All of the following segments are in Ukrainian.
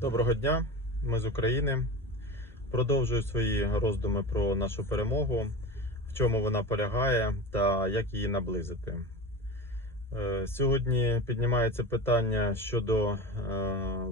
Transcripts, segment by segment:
Доброго дня, ми з України. Продовжую свої роздуми про нашу перемогу, в чому вона полягає та як її наблизити. Е, Сьогодні піднімається питання щодо е,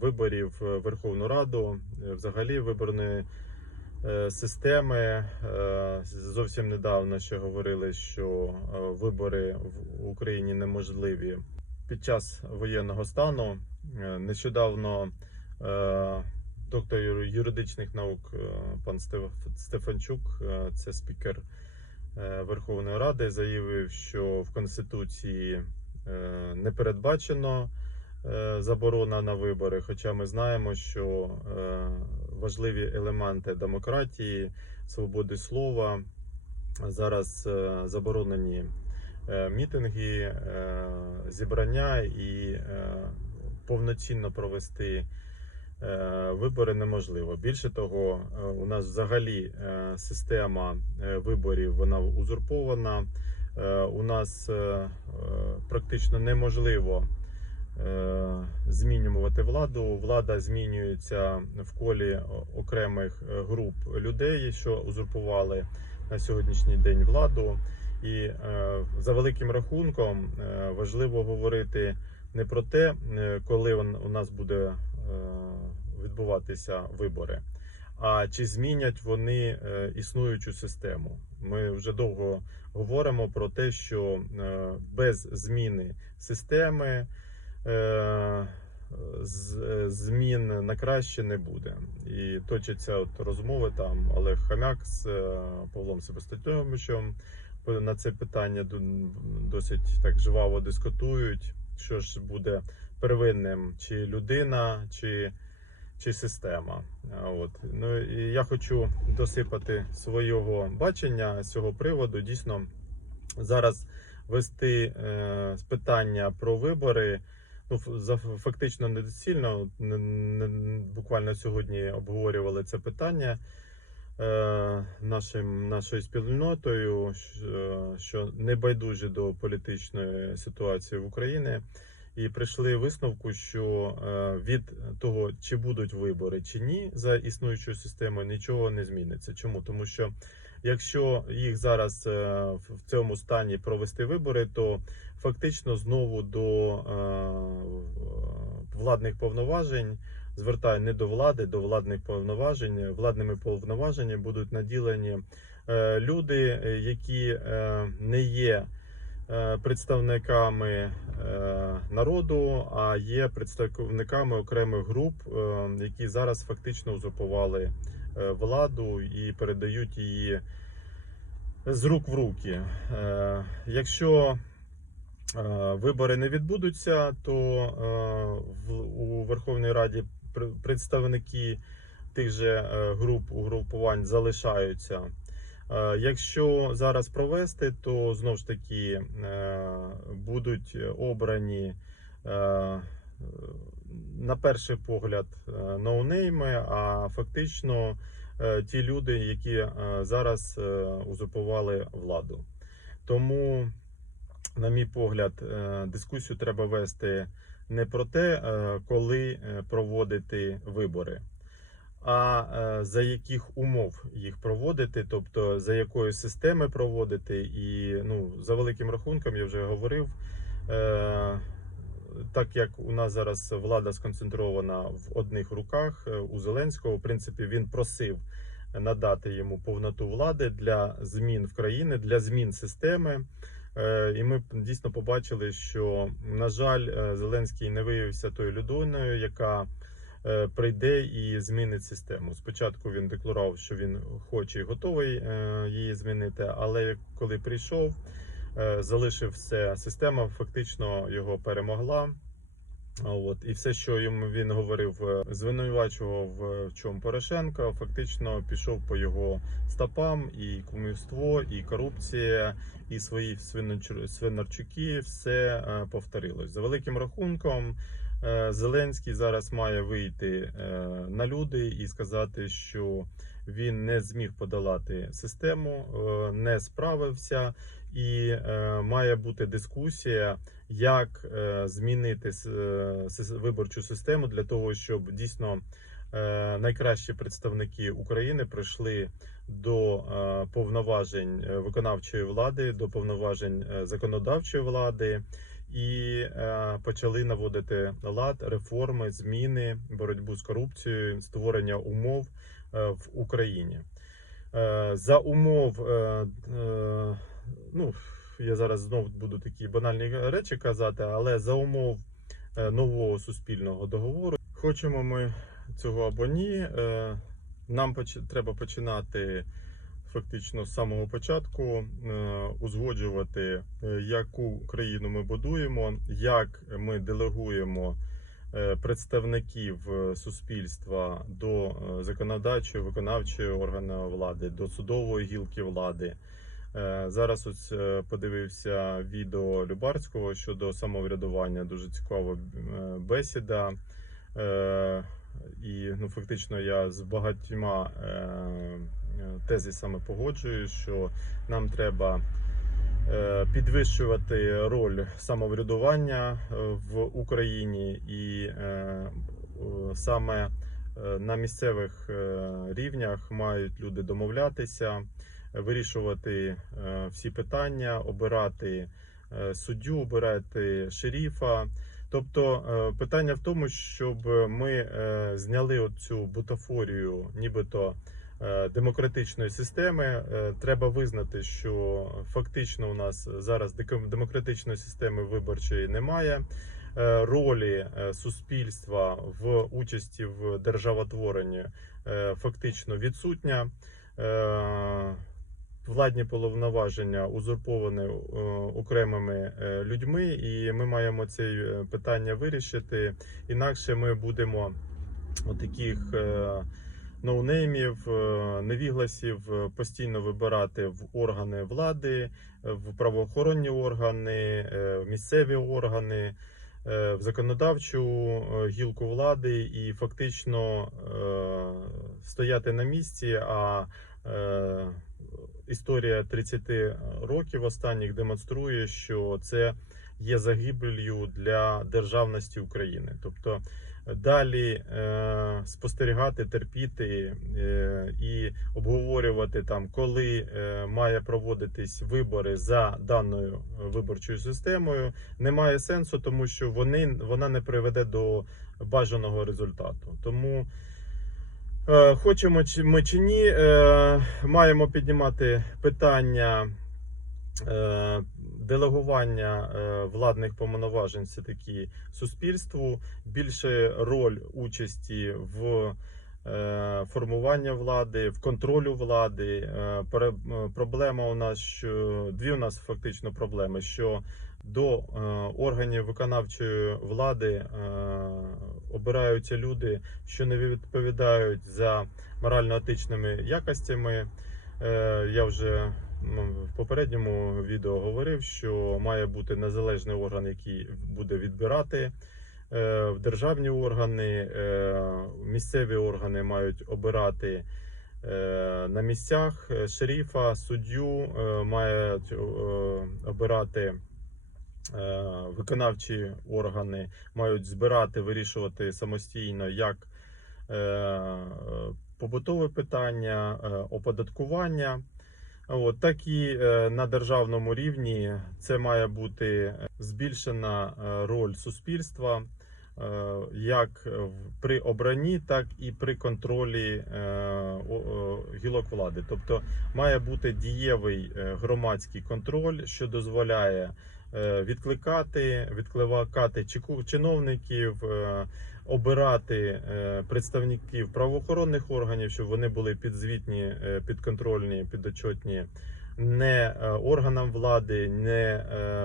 виборів в Верховну Раду, е, взагалі виборної системи. Зовсім недавно ще говорили, що вибори в Україні неможливі під час воєнного стану. Нещодавно доктор юридичних наук е, пан Стеф- Стефанчук, е, це спікер е, Верховної Ради, заявив, що в Конституції е, не передбачено е, заборона на вибори. Хоча ми знаємо, що е, важливі елементи демократії, свободи слова зараз е, заборонені е, мітинги, е, зібрання і е, повноцінно провести е, вибори неможливо. Більше того, е, у нас взагалі е, система е, виборів вона узурпована. Е, У нас е, е, практично неможливо е, змінювати владу. Влада змінюється в колі окремих е, груп людей, що узурпували на сьогоднішній день владу. І е, за великим рахунком е, важливо говорити не про те, е, коли у нас буде е, відбуватися вибори, а чи змінять вони е, існуючу систему. Ми вже довго говоримо про те, що е, без зміни системи е, змін на краще не буде. І точаться от розмови там Олег Хам'як з Павлом Себастатьовичем на це питання досить так жваво дискутують. Що ж буде первинним, чи людина, чи, чи система. От. Ну, і я хочу досипати свого бачення з цього приводу. Дійсно, зараз вести е, питання про вибори. Ну, фактично недоцільно. Не- не- Буквально сьогодні обговорювали це питання е, нашим, нашою спільнотою, що- що не байдужі до політичної ситуації в Україні, і прийшли висновку, що е, від того, чи будуть вибори чи ні, за існуючою системою нічого не зміниться. Чому? Тому що якщо їх зараз е, в цьому стані провести вибори, то фактично знову до е, владних повноважень звертаю не до влади, до владних повноважень. Владними повноваженнями будуть наділені люди, які не є представниками народу, а є представниками окремих груп, е, які зараз фактично узурпували е, владу і передають її з рук в руки. Е, Якщо вибори не відбудуться, то у Верховній Раді пр- представники тих же груп угрупувань залишаються. Якщо зараз провести, то знову ж таки е, будуть обрані е, на перший погляд е, ноунейми, а фактично ті люди, які зараз узурпували владу. Тому, на мій погляд, дискусію треба вести не про те, коли проводити вибори, а е, за яких умов їх проводити, тобто за якої системи проводити. І ну, за великим рахунком, я вже говорив. е, Так як у нас зараз влада сконцентрована в одних руках е, у Зеленського, в принципі, він просив надати йому повноту влади для змін в країні, для змін системи. І ми дійсно побачили, що на жаль, Зеленський не виявився тою людиною, яка прийде і змінить систему. Спочатку він декларував, що він хоче і готовий е, її змінити, але коли прийшов, е, залишив все, система фактично його перемогла. От і все, що йому він говорив, е, звинувачував е, в чому Порошенка, фактично пішов по його стопам, і кумівство, і корупція, і свої свинарчуки, все е, повторилось. За великим рахунком, е, Зеленський зараз має вийти е, на люди і сказати, що він не зміг подолати систему, е, не справився, і е, має бути дискусія, як е, змінити е, виборчу систему для того, щоб дійсно е, найкращі представники України прийшли до е, повноважень е, виконавчої влади, до повноважень е, законодавчої влади. І е, почали наводити лад, реформи, зміни, боротьбу з корупцією, створення умов е, в Україні. Е, за умов, е, е, ну я зараз знову буду такі банальні речі казати, але за умов е, нового суспільного договору, хочемо ми цього або ні, е, нам треба починати фактично з самого початку е, узгоджувати, е, яку країну ми будуємо, як ми делегуємо е, представників суспільства до законодавчої, виконавчої органу влади, до судової гілки влади. Зараз ось подивився відео Любарського щодо самоврядування. Дуже цікава бесіда. І ну, фактично я з багатьма е, е, тезисами погоджуюсь, що нам треба е, підвищувати роль самоврядування е, в Україні, і саме на місцевих рівнях мають люди домовлятися, вирішувати всі питання, обирати суддю, обирати шеріфа. Тобто питання в тому, щоб ми зняли цю бутафорію, нібито демократичної системи. Е, Треба визнати, що фактично у нас зараз демократичної системи виборчої немає. Е, Ролі е, суспільства в участі в державотворенні е, фактично відсутня. Е, Владні повноваження узурповані е, окремими е, людьми, і ми маємо це е, питання вирішити. Інакше ми будемо у таких ноунеймів, е, невігласів е, постійно вибирати в органи влади, е, в правоохоронні органи, в місцеві органи, в законодавчу гілку влади і фактично стояти на місці. а Історія 30 років останніх демонструє, що це є загибелью для державності України. Тобто далі е, спостерігати, терпіти е, і обговорювати там, коли е, має проводитись вибори за даною виборчою системою, немає сенсу, тому що вони вона не приведе до бажаного результату. Тому Хочемо ми чи ні, маємо піднімати питання делегування е, владних повноважень все таки суспільству, більше роль участі в е, формуванні влади, в контролю влади. Е, Проблема у нас, що дві у нас фактично проблеми, що до органів виконавчої влади обираються люди, що не відповідають за морально-етичними якостями. Я вже в попередньому відео говорив, що має бути незалежний орган, який буде відбирати е, в державні органи, е, місцеві органи мають обирати. е, На місцях шерифа, суддю мають обирати виконавчі органи, мають збирати, вирішувати самостійно як побутове питання, оподаткування. От, так і е, на державному рівні це має бути збільшена е, роль суспільства е, як при обранні, так і при контролі е, гілок влади. Тобто має бути дієвий е, громадський контроль, що дозволяє е, відкликати, відкликати чиновників, е, обирати е, представників правоохоронних органів, щоб вони були підзвітні, е, підконтрольні, підочотні не е, органам влади, не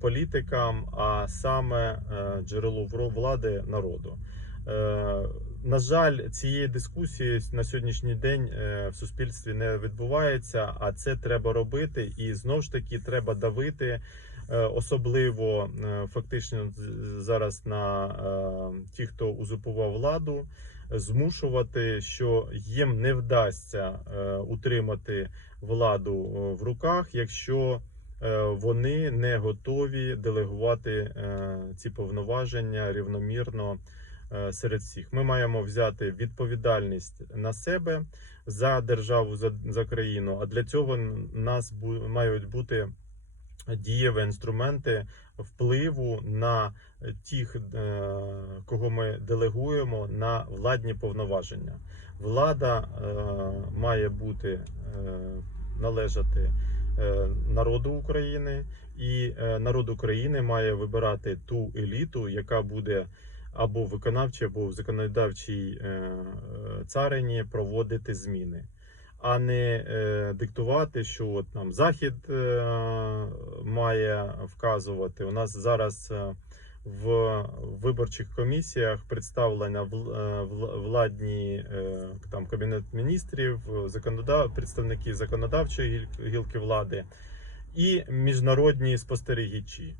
політикам, а саме джерело влади народу. На жаль, цієї дискусії на сьогоднішній день в суспільстві не відбувається, а це треба робити, і знову ж таки треба давити. Е, Особливо е, фактично зараз на е, ті, хто узурпував владу, змушувати, що їм не вдасться утримати владу в руках, якщо вони не готові делегувати ці повноваження рівномірно серед всіх. Ми маємо взяти відповідальність на себе за державу, за, за країну. А для цього нас бу- мають бути дієві інструменти впливу на тих, е, кого ми делегуємо, на владні повноваження. Влада е, має бути е, належати народу України, і народ України має вибирати ту еліту, яка буде або в або в законодавчій царині проводити зміни. А не е, диктувати, що от нам захід е, має вказувати. У нас зараз е, в виборчих комісіях представлена вл- владні там кабінет міністрів, законодав... представники законодавчої гілки влади і міжнародні спостерігачі.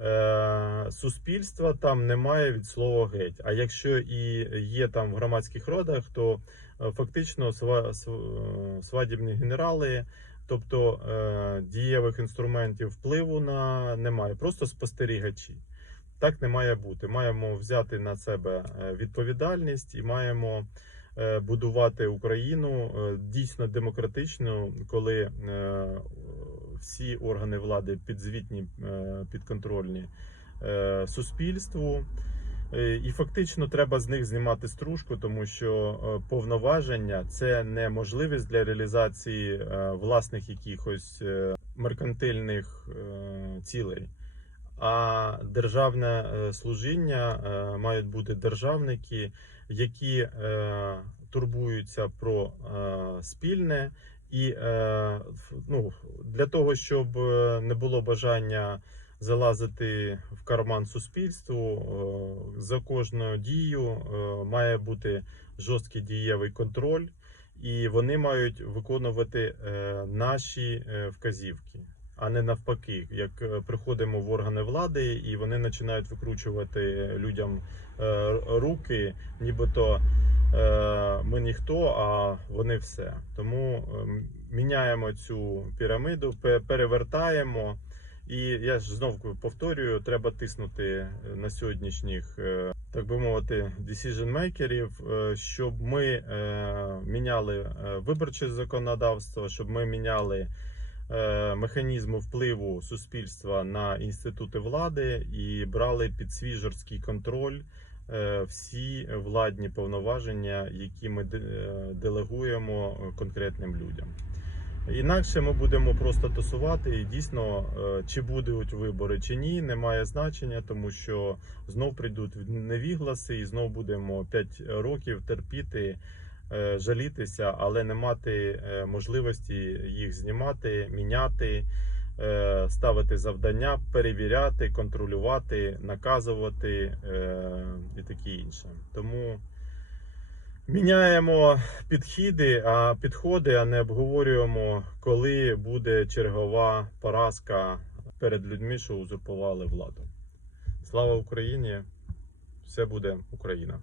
Е, суспільства там немає від слова геть. А якщо і є там в громадських радах, то е, фактично сва- св- е, свадібні генерали, тобто е, дієвих інструментів впливу на немає, просто спостерігачі. Так не має бути. Маємо взяти на себе е, відповідальність і маємо будувати Україну дійсно демократичну, коли всі органи влади підзвітні, е, підконтрольні е, суспільству. Е, І фактично треба з них знімати стружку, тому що повноваження це не можливість для реалізації власних якихось меркантильних цілей. А державне служіння мають бути державники, які турбуються про спільне, і е, ну, для того, щоб е, не було бажання залазити в карман суспільству, е, за кожною дією е, має бути жорсткий дієвий контроль, і вони мають виконувати е, наші е, вказівки а не навпаки, як е, приходимо в органи влади, і вони починають викручувати людям е, руки, нібито ми ніхто, а вони все. Тому е, міняємо цю піраміду, перевертаємо. І я ж знову повторюю, треба тиснути на сьогоднішніх, е, так би мовити, decision-мейкерів, е, щоб ми е, міняли е, виборче законодавство, щоб ми міняли е, механізми впливу суспільства на інститути влади і брали під свій жорсткий контроль е, всі владні повноваження, які ми е, делегуємо конкретним людям. Інакше ми будемо просто тусувати, і дійсно, е, чи будуть вибори чи ні, не має значення, тому що знов прийдуть невігласи, і знов будемо 5 років терпіти, е, жалітися, але не мати е, можливості їх знімати, міняти, е, ставити завдання, перевіряти, контролювати, наказувати е, і таке інше. Тому. Міняємо підхіди, а підходи, а не обговорюємо, коли буде чергова поразка перед людьми, що узурпували владу. Слава Україні! Все буде Україна!